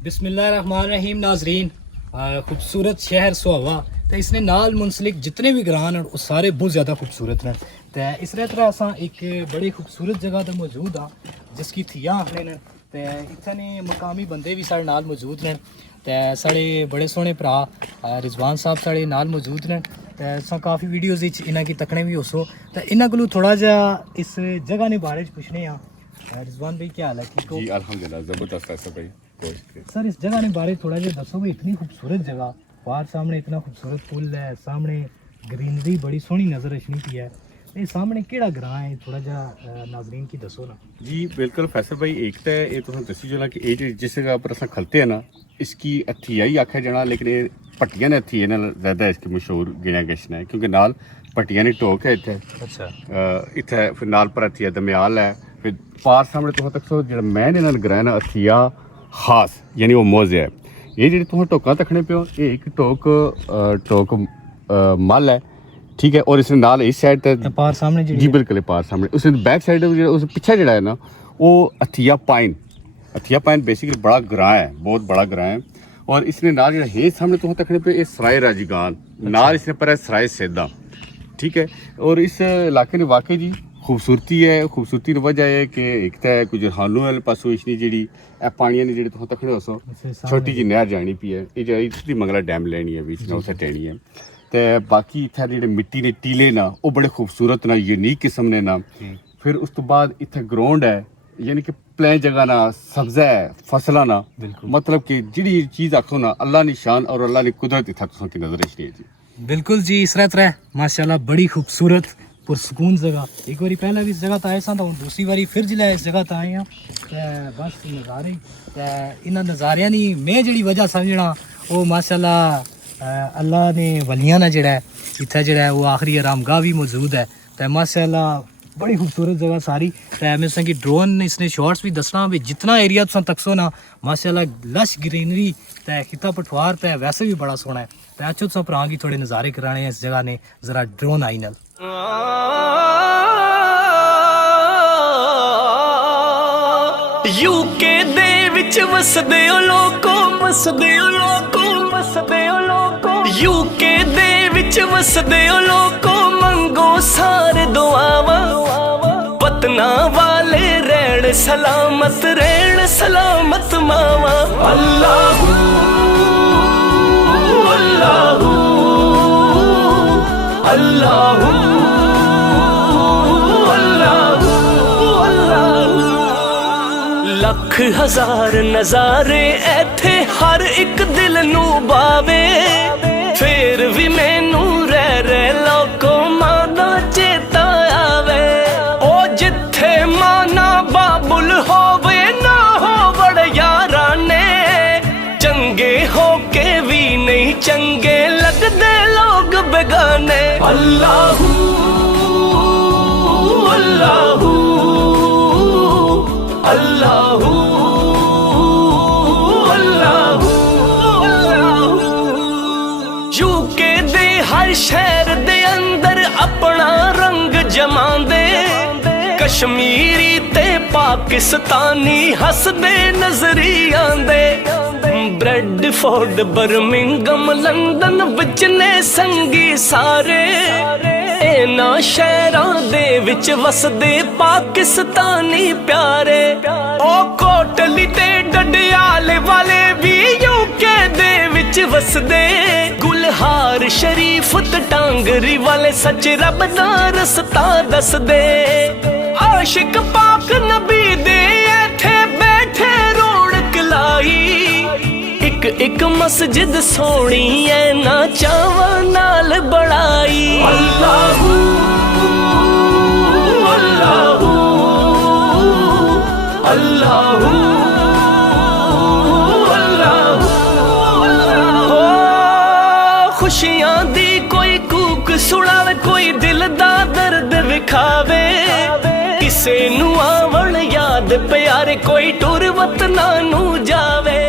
बिस्मिल्लाहिर्रहमानिर्रहीम नाजरीन, खूबसूरत शहर सुहावा तो इसने नाल मुंसलिक जितने भी ग्रां हैं वो सारे बहुत ज़्यादा खूबसूरत हैं। तो इस तरह अस एक बड़ी खूबसूरत जगह तो मौजूद हाँ जिसकी थियां आखने न। तो इतने मकामी बंदे भी साढ़े नाल मौजूद ने। तो साढ़े बड़े सोहने भरा रिजवान साहब साढ़े नाल मौजूद ने। तो अस काफ़ी वीडियोज़ इन्हां की तकने भी हो तो इन्हां कोलों थोड़ा जहा इस जगह ने बारे पुछने हाँ। रिजवान भाई क्या हाल है? ठीक हो? जी अल्हम्दुलिल्लाह ज़बरदस्त है भाई। सर इस जगह ने बारे थोड़ा जहा दसो भाई। इतनी खूबसूरत जगह, बाहर सामने इतना खूबसूरत पुल है, सामने ग्रीनरी बड़ी सोहनी नज़र अचनी पी है। ये सामने केड़ा ग्रां है थोड़ा जहा नाजरीन की दसो ना। जी बिल्कुल फैसल भाई, एक तो ये तुम दसी जो ना कि ये जिस जगह पर अस खलते हैं ना इसकी हथिया ही आख्या जाना, लेकिन ये पट्टियां ने हथिया नाल ज़्यादा इसकी मशहूर गिना गशना है क्योंकि नाल पट्टियां ने टोक है इतने। अच्छा इतने फिर नाल पर हथिया दमयाल है। फिर पार सामने तुम तक सो जो मैन इन्होंने ग्रह ना हथिया खास यानी वो मोज़ है। ये जी तुम टोका तकने पे हो ये एक टोक मल है, ठीक है। और इसने नाल इस साइड तक पार सामने जी बिल्कुल पार सामने उस बैक साइड उस पीछे जड़ा है ना वो हथिया पाइन बेसिकली बड़ा ग्रां है, बहुत बड़ा ग्रां है। और इसने नाल जो है सामने तुम तकने पे ये सराय राजीगान नाल इसने पर है सराय सेदा, ठीक है। और इस इलाके ने वाकई जी खूबसूरती है। खूबसूरती की वजह है कि एक तो कुछ हानू वाले पासों इसनी जी पानिया ने जी तुम तकने हो छोटी जी नहर जानी पी है, ये इसकी मंगला डैम लेनी है बीच में उसे टेनी है। तो बाकी इतने जो मिट्टी ने टीले ना वो बड़े खूबसूरत ना यूनीक किस्म ने ना। फिर उस तो बाद इतने ग्राउंड है यानी कि प्लेन जगह ना सब्जा है फसला ना, मतलब कि जी चीज़ आखो ना अल्लाह ने शान और अल्लाह ने कुदरत इतना तुम की नजर रही है जी। बिल्कुल जी इस तरह माशाल्लाह बड़ी खूबसूरत पुरसकून जगह। एक बारी पहले भी इस जगह आए सा तो दूसरी बारी फिर जिले इस जगह आए हैं। बस नज़ारे इन्होंने नज़ारिया की मैं जी वजह समझना वो माशाल्लाह अल्लाह ने वलियां ना जड़ा है इतना जड़ा है वो आखिरी आरामगाह भी मौजूद है। तो माशाल्लाह बड़ी खूबसूरत जगह सारी। तो मैं कि ड्रोन इसने शॉट्स भी दसना भी जितना एरिया तुम तकसो ना माशाल्लाह लश ग्रीनरी तो खिता पठवार तो वैसे भी बड़ा सोहना है। तो अच्छो तुम भरा की थोड़े नज़ारे कराने इस जगह ने जरा ड्रोन आई नल। यूके दे विच वसदे ओ लोको वसदे ओ लोको वसदे ओ लोको यूके दे विच वसदे ओ लोको मंगो सारे दुआवा वतना वाले रहण सलामत मावा। अल्लाहू अल्लाहू अल्लाहू लख हजार नजारे ऐथे हर एक दिल नू बावे फिर भी मैनू रह लोको मां दा चेता आवे। ओ जिथे माना बाबुल होवे ना हो बड़ याराने चंगे होके भी नहीं चंगे लगदे लोग बेगाने। अल्लाहू अल्लाहू अल्लाहू अल्लाहू यूके दे हर शहर दे अंदर अपना रंग जमांदे कश्मीरी ते पाकिस्तानी हसदे नजरी आंदे। ब्रेडफोर्ड बर्मिंगम लंदन विच ने संगी सारे इना शहरां दे विच वसदे पाकिस्तानी प्यारे। ओ कोटली ते डडियाले वाले भी यूके दे विच वसदे गुलहार शरीफ ते टांगरी वाले सच रब दा रस्ता दसदे। आशिक पाक नबी दे इत्थे बैठे रौनक लाई एक मस्जिद सोनी है ना चावा नाल बड़ाई। अल्लाहू अल्लाहू अल्लाहू अल्लाहू खुशियां दी कोई कूक सुनावे कोई दिल दा दर्द विखावे किसे नू आवण याद प्यारे कोई टुर वतना नू जावे।